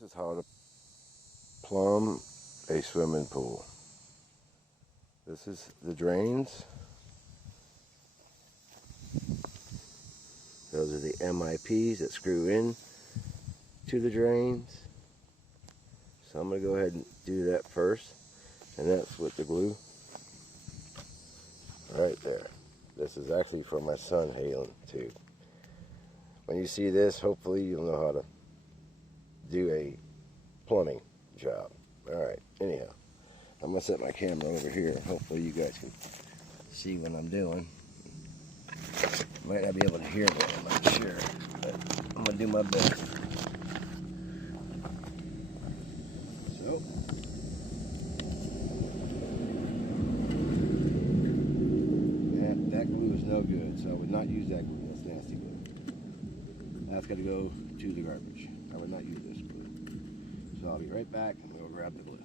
This is how to plumb a swimming pool. This is the drains. Those are the MIPs that screw in to the drains. So I'm going to go ahead and do that first. And that's with the glue. Right there. This is actually for my son, Halen, too. When you see this, hopefully you'll know how to do a plumbing job. Alright, anyhow. I'm going to set my camera over here. Hopefully you guys can see what I'm doing. Might not be able to hear me, I'm not sure. But I'm going to do my best. So. That glue is no good, so I would not use that glue. That's nasty glue. That's got to go to the garbage. I would not use this glue. So I'll be right back and we'll grab the glue.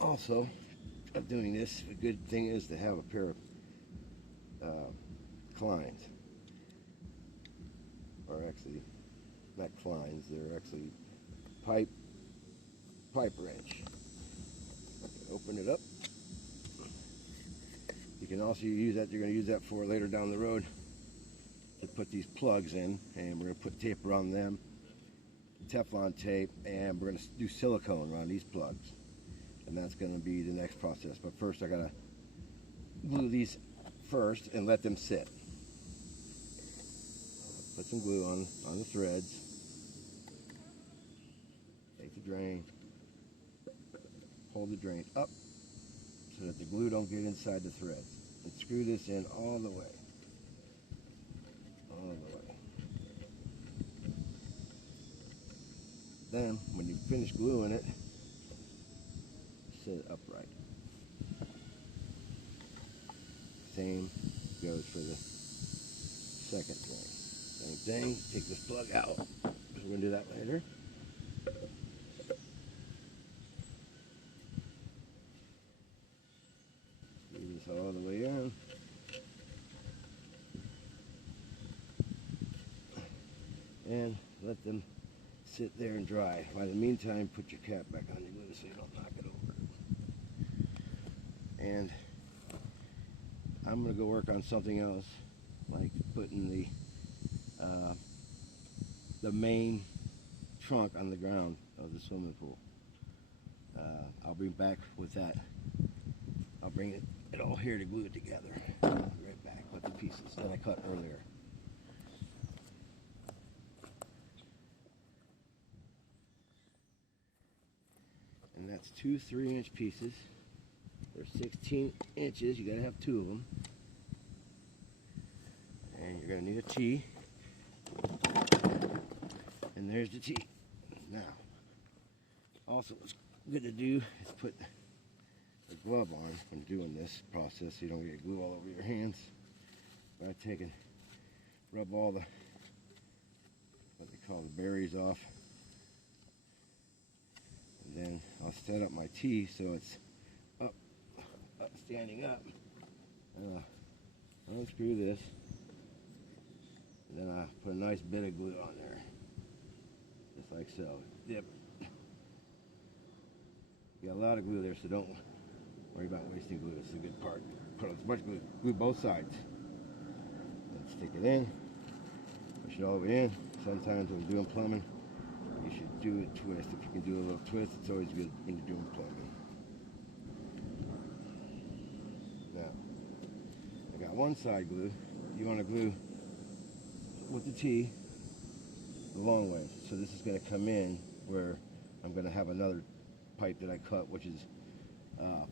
Also, of doing this, a good thing is to have a pair of Kleins, or actually not Kleins, they're actually pipe wrench. Open it up. You can also use that, you're going to use that for later down the road to put these plugs in, and we're going to put tape around them, Teflon tape, and we're going to do silicone around these plugs. And that's going to be the next process. But first I got to glue these first and let them sit. Put some glue on the threads. Take the drain. Hold the drain up so that the glue don't get inside the threads. And screw this in all the way. All the way. Then when you finish gluing it, set it upright. Same goes for the second drain. Same thing, take this plug out. We're going to do that later. Screw this all the way in. And let them sit there and dry. By the meantime, put your cap back on your glue so you don't knock it over. And I'm going to go work on something else, like putting the main trunk on the ground of the swimming pool. I'll be back with that. I'll bring it all here to glue it together. I'll be right back with the pieces that I cut earlier. And that's two 3-inch pieces. They're 16 inches. You gotta have 2 of them. And you're gonna need a T. And there's the T. Now, also what's good to do is put a glove on when doing this process so you don't get glue all over your hands. By taking, rub all the, what they call the berries off. And then I'll set up my T so it's standing up. Unscrew this, and then I put a nice bit of glue on there, just like so. Dip. You got a lot of glue there, so don't worry about wasting glue. This is a good part. Put as much glue both sides. Then stick it in, push it all the way in. Sometimes when you're doing plumbing, you should do a twist. If you can do a little twist, it's always good when you're doing plumbing. One side glue, you want to glue with the T the long way. So this is going to come in where I'm going to have another pipe that I cut, which is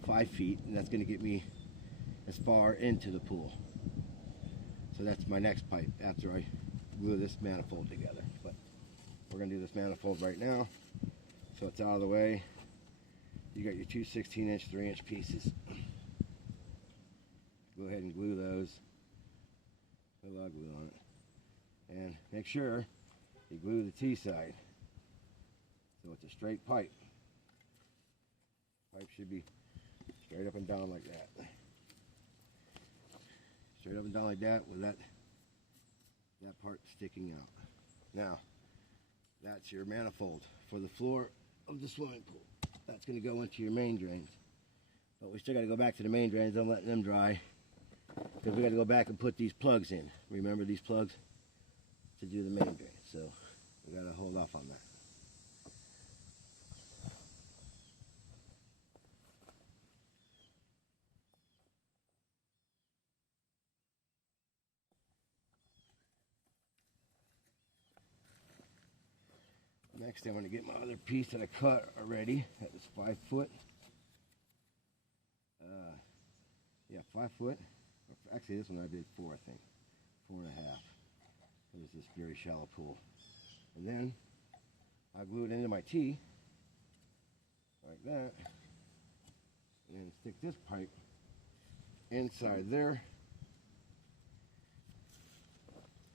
5 feet, and that's going to get me as far into the pool. So that's my next pipe after I glue this manifold together. But we're going to do this manifold right now, so it's out of the way. you got your two 16-inch, 3-inch pieces. Go ahead and glue those. Put a lot of glue on it. And make sure you glue the T-side so it's a straight pipe. Pipe should be straight up and down like that. Straight up and down like that with that part sticking out. Now, that's your manifold for the floor of the swimming pool. That's going to go into your main drains. But we still got to go back to the main drains. I'm letting them dry because we got to go back and put these plugs in. Remember these plugs to do the main drain. So we got to hold off on that. Next, I'm going to get my other piece that I cut already. That was 5 foot. Yeah, 5 foot. Actually, this one I did 4, I think. 4.5. It was this very shallow pool. And then I glue it into my T, like that. And then stick this pipe inside there.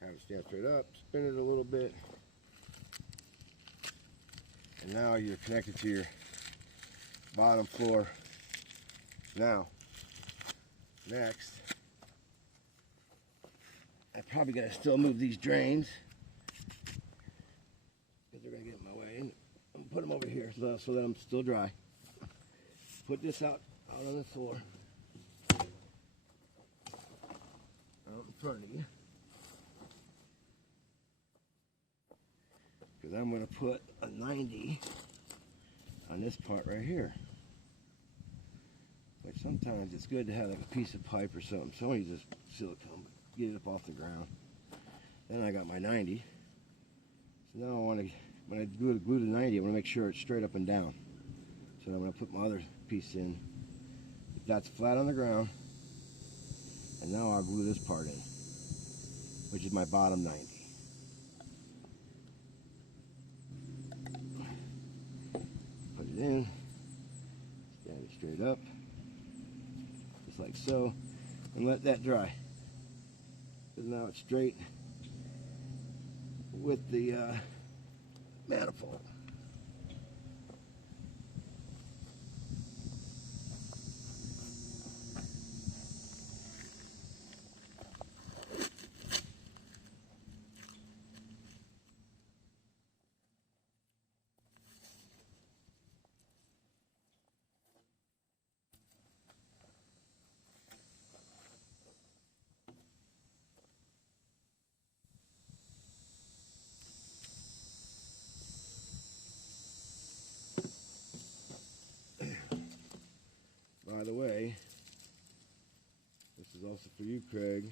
Have it stand straight up, spin it a little bit. And now you're connected to your bottom floor. Now, next, I probably gotta still move these drains because they're gonna get in my way. And I'm gonna put them over here so that I'm still dry. Put this out on the floor, out in front of you, because I'm gonna put a 90 on this part right here. Which sometimes it's good to have like a piece of pipe or something. So I use this silicone, get it up off the ground. Then I got my 90. So now I want to, when I glue the 90, I want to make sure it's straight up and down. So I'm going to put my other piece in. That's flat on the ground. And now I'll glue this part in, which is my bottom 90. Put it in, stand it straight up. Like so, and let that dry. Because now it's straight with the manifold. By the way, this is also for you, Craig.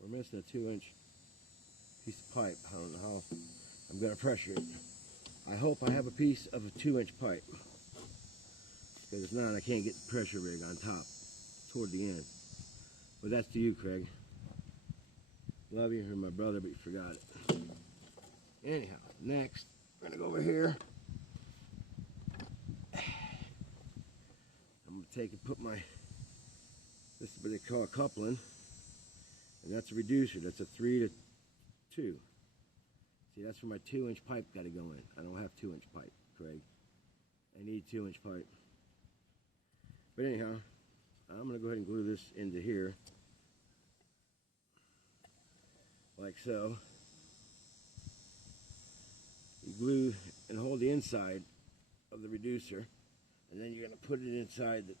We're missing a 2-inch piece of pipe. I don't know how I'm going to pressure it. I hope I have a piece of a 2-inch pipe. Because if not, I can't get the pressure rig on top toward the end. But that's to you, Craig. Love you, you're my brother, but you forgot it. Anyhow, next, we're going to go over here. Take and put my, this is what they call a coupling, and that's a reducer. That's a 3 to 2. See, that's where my 2-inch pipe got to go in. I don't have 2-inch pipe, Craig. I need 2-inch pipe. But anyhow, I'm going to go ahead and glue this into here, like so. You glue and hold the inside of the reducer. And then you're going to put it inside the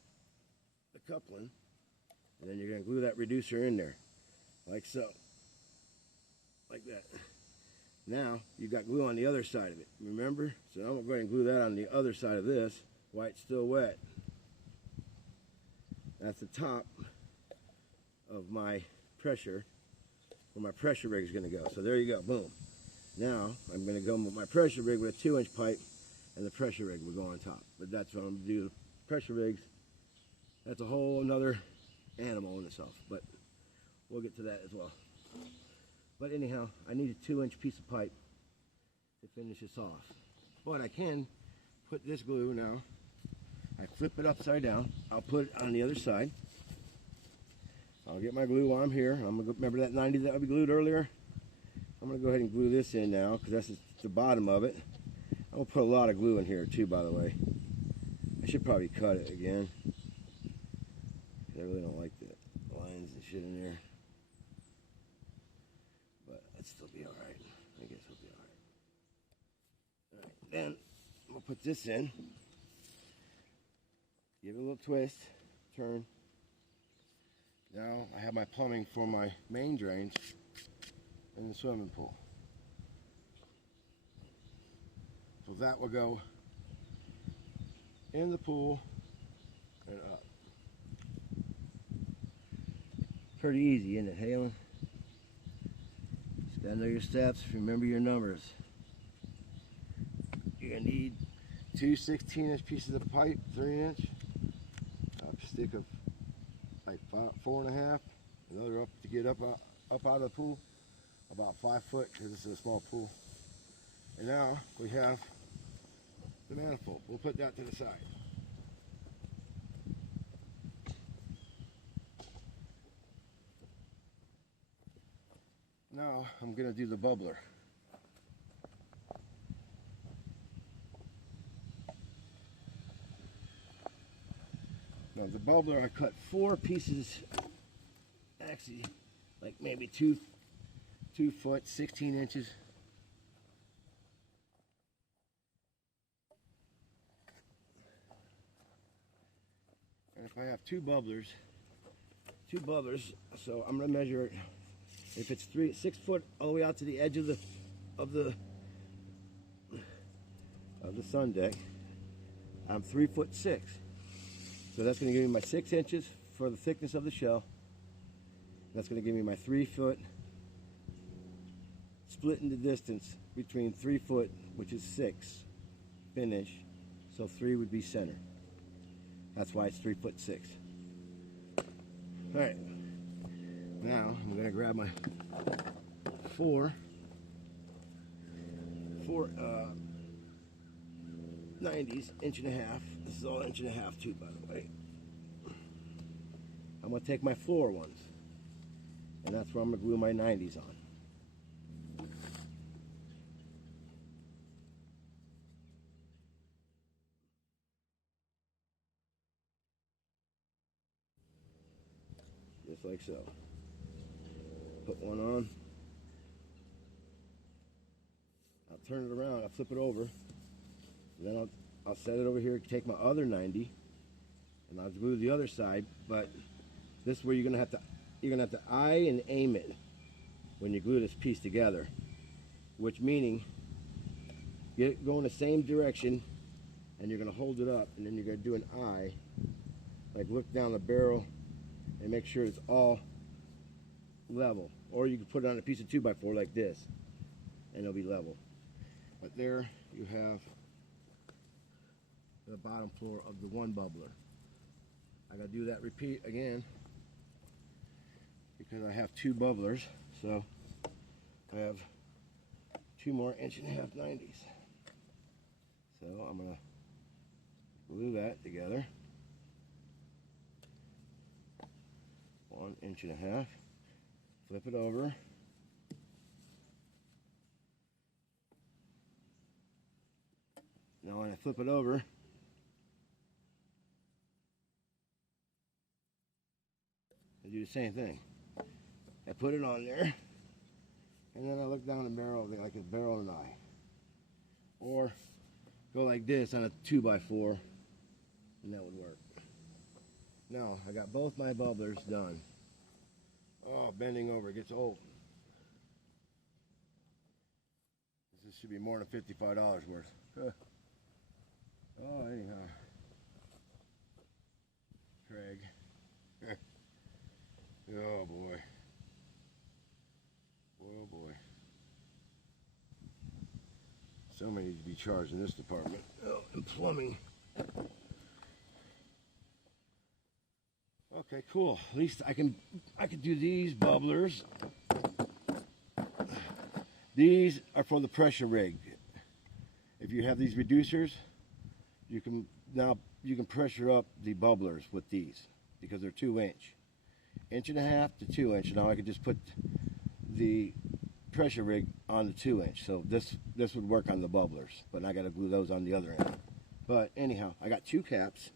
coupling, and then you're going to glue that reducer in there, like so, like that. Now, you've got glue on the other side of it, remember? So I'm going to go ahead and glue that on the other side of this while it's still wet. That's the top of my pressure, where my pressure rig is going to go. So there you go, boom. Now, I'm going to go with my pressure rig with a 2-inch pipe, and the pressure rig will go on top. But that's what I'm going to do. The pressure rigs, that's a whole another animal in itself. But we'll get to that as well. But anyhow, I need a 2-inch piece of pipe to finish this off. But I can put this glue now. I flip it upside down. I'll put it on the other side. I'll get my glue while I'm here. I'm gonna go, remember that 90 that we glued earlier? I'm gonna go ahead and glue this in now because that's the bottom of it. I'm gonna put a lot of glue in here too, by the way. I should probably cut it again. I really don't like the lines and shit in there. But it'll still be alright. I guess it'll be alright. Alright, then I'm gonna put this in. Give it a little twist. Turn. Now I have my plumbing for my main drains in the swimming pool. So that will go in the pool and up. Pretty easy, isn't it, Halen? Just gotta know your steps, remember your numbers. You're gonna need 2 16-inch pieces of pipe, 3-inch, a stick of like 4.5, another up to get up out of the pool, about 5 foot because this is a small pool. And now we have the manifold. We'll put that to the side. Now I'm going to do the bubbler. Now the bubbler, I cut 4 pieces, actually like maybe 2 foot, 16 inches. And if I have two bubblers, so I'm going to measure it. If it's 6 foot all the way out to the edge of the sun deck, I'm 3'6". So that's going to give me my 6 inches for the thickness of the shell. That's going to give me my 3 foot, splitting the distance between 3 foot, which is 6 finish. So 3 would be center. That's why it's 3'6". All right. Now I'm going to grab my 4 90s, 1.5 inches. This is all 1.5 inches too, by the way. I'm going to take my floor ones, and that's where I'm going to glue my 90s on. Just like so. Put one on. I'll turn it around. I'll flip it over. And then I'll set it over here. Take my other 90, and I'll glue the other side. But this is where you're gonna have to eye and aim it when you glue this piece together. Which meaning, get it going the same direction, and you're gonna hold it up, and then you're gonna do an eye, like look down the barrel, and make sure it's all level. Or you can put it on a piece of 2x4 like this, and it'll be level. But there you have the bottom floor of the one bubbler. I gotta do that repeat again because I have 2 bubblers, so I have 2 more 1.5 inch 90s. So I'm gonna glue that together. 1.5 inches. Flip it over. Now when I flip it over, I do the same thing. I put it on there, and then I look down the barrel like a barrel and an eye. Or go like this on a 2x4, and that would work. Now, I got both my bubblers done. Oh, bending over gets old. This should be more than $55 worth. Oh, anyhow. Craig. Oh, boy. Oh, boy. Somebody needs to be charged in this department. Oh, and plumbing. Okay, cool. At least I can do these bubblers. These are for the pressure rig. If you have these reducers, you can now you can pressure up the bubblers with these because they're 2-inch. 1.5 to 2-inch. Now I could just put the pressure rig on the 2-inch. So this would work on the bubblers, but I got to glue those on the other end. But anyhow, I got 2 caps,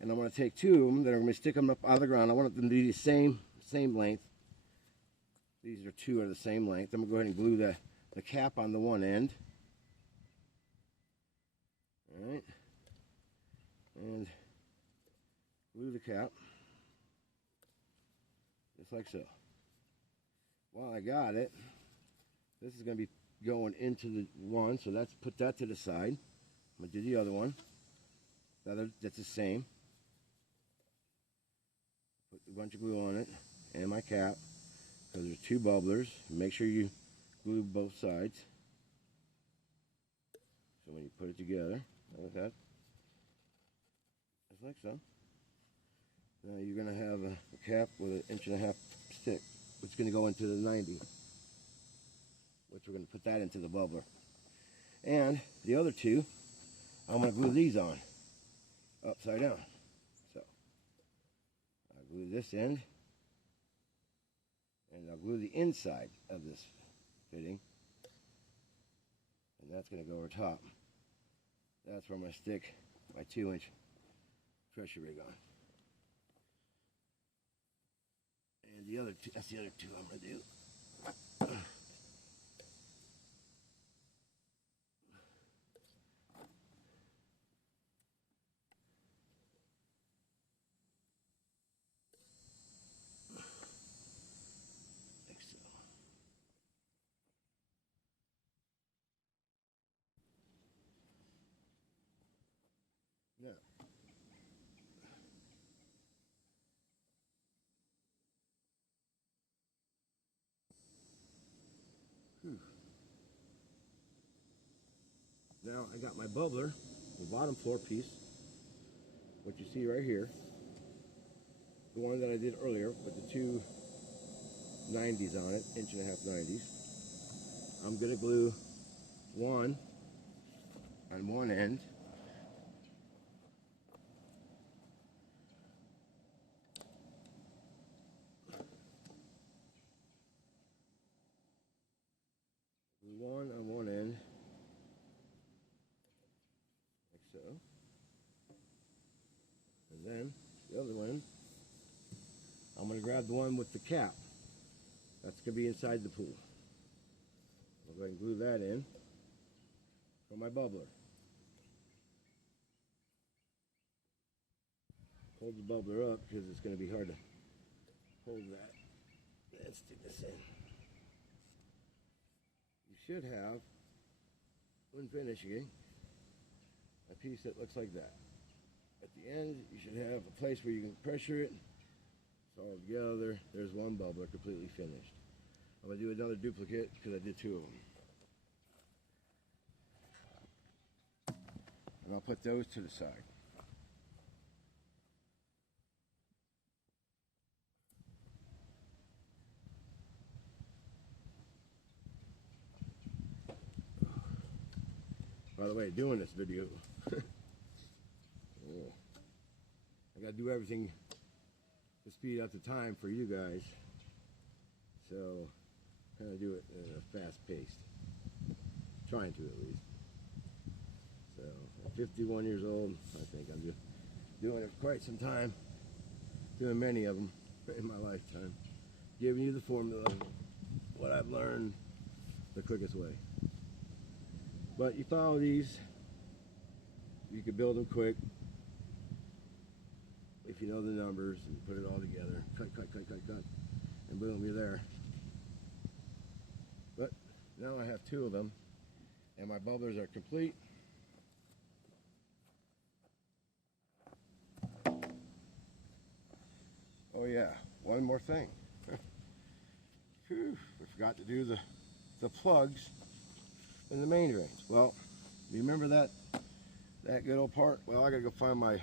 and I'm going to take 2 of them that are going to stick them up out of the ground. I want them to be the same length. These are 2 of the same length. I'm going to go ahead and glue the cap on the one end. All right, and glue the cap just like so. While I got it, this is going to be going into the one, so let's put that to the side. I'm going to do the other one. That's the same. Put a bunch of glue on it and my cap because there's 2 bubblers. Make sure you glue both sides. So when you put it together, like that, just like so. Now you're going to have a cap with an 1.5-inch stick, which is going to go into the 90, which we're going to put that into the bubbler. And the other 2, I'm going to glue these on upside down. So I'll glue this end, and I'll glue the inside of this fitting, and that's going to go over top. That's where I'm going to stick my 2-inch pressure rig on. And the other 2, that's the other 2 I'm going to do. Like so. Now, now I got my bubbler, the bottom floor piece, what you see right here, the one that I did earlier with the 2 90s on it, 1.5-inch 90s. I'm going to glue one on one end. One on one end, like so. And then the other one, I'm going to grab the one with the cap. That's going to be inside the pool. I'll go ahead and glue that in for my bubbler. Hold the bubbler up because it's going to be hard to hold that. Let's stick this in. You should have, when finishing, a piece that looks like that. At the end, you should have a place where you can pressure it. It's all together. There's one bubbler completely finished. I'm going to do another duplicate because I did 2 of them. And I'll put those to the side. By the way, doing this video, I gotta do everything to speed up the time for you guys. So, kind of do it at a fast pace. Trying to, at least. So, I'm 51 years old. I think I'm doing it quite some time. Doing many of them in my lifetime. Giving you the formula, what I've learned the quickest way. But you follow these, you can build them quick if you know the numbers and put it all together. Cut, and boom, you're there. But now I have 2 of them, and my bubblers are complete. Oh yeah, one more thing. Whew, we forgot to do the plugs in the main range. Well, you remember that good old part? Well, I gotta go find my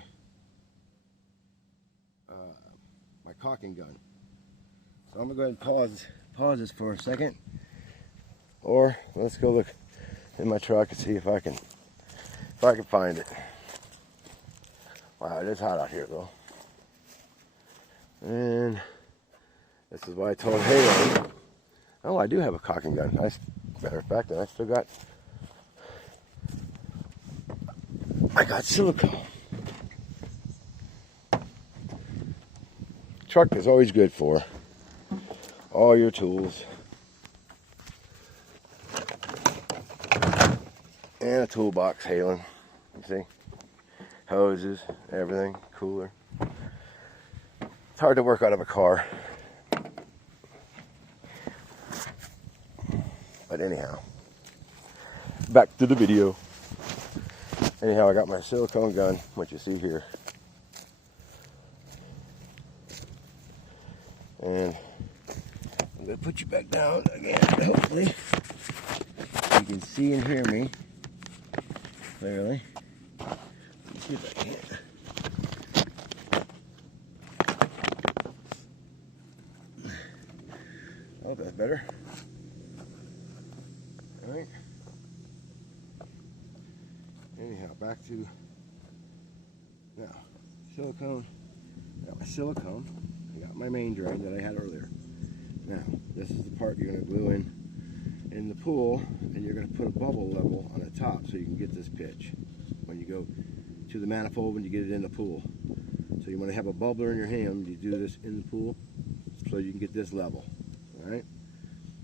my caulking gun. So I'm gonna go ahead and pause this for a second, or let's go look in my truck and see if I can find it. Wow, it is hot out here though. And this is why I told Haley. Oh, I do have a caulking gun. Nice. Matter of fact, I still got. I got silicone. Truck is always good for all your tools. And a toolbox, Halen. You see? Hoses, everything, cooler. It's hard to work out of a car. But anyhow, back to the video. Anyhow, I got my silicone gun, what you see here. And I'm going to put you back down again, hopefully. You can see and hear me clearly. Let me see if I can. Oh, that's better. All right. Anyhow, back to now. Silicone. I got my silicone. I got my main drain that I had earlier. Now, this is the part you're going to glue in the pool, and you're going to put a bubble level on the top so you can get this pitch when you go to the manifold when you get it in the pool. So you want to have a bubbler in your hand. You do this in the pool so you can get this level. All right.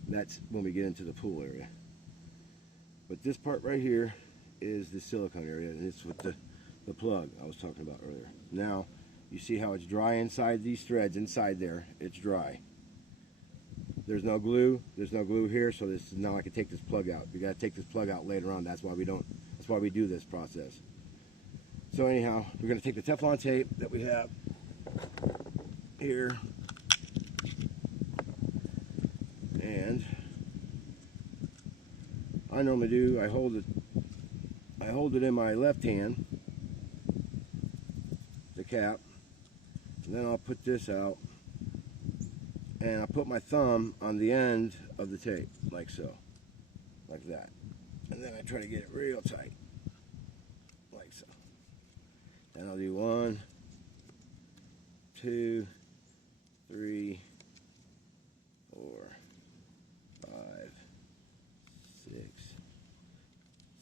That's when we get into the pool area. But this part right here is the silicone area, and it's with the plug I was talking about earlier. Now, you see how it's dry inside these threads, inside there, it's dry. There's no glue here, so this now I can take this plug out. We gotta take this plug out later on, that's why we do this process. So anyhow, we're gonna take the Teflon tape that we have here, and I normally do, I hold it in my left hand, the cap, and then I'll put this out, and I'll put my thumb on the end of the tape, like so, like that, and then I try to get it real tight, like so. Then I'll do 1, 2, 3, 4, 5, 6,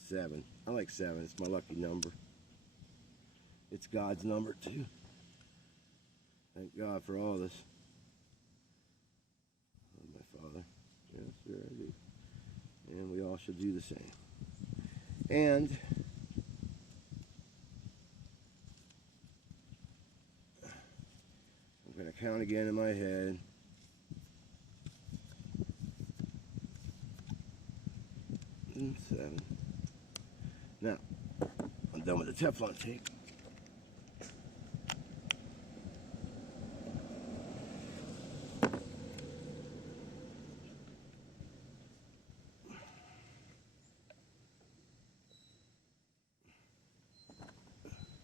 7. I like 7. It's my lucky number. It's God's number too. Thank God for all this. Oh, my Father. Yes, sir, I do. And we all should do the same. And I'm going to count again in my head. And 7. Now, I'm done with the Teflon tape.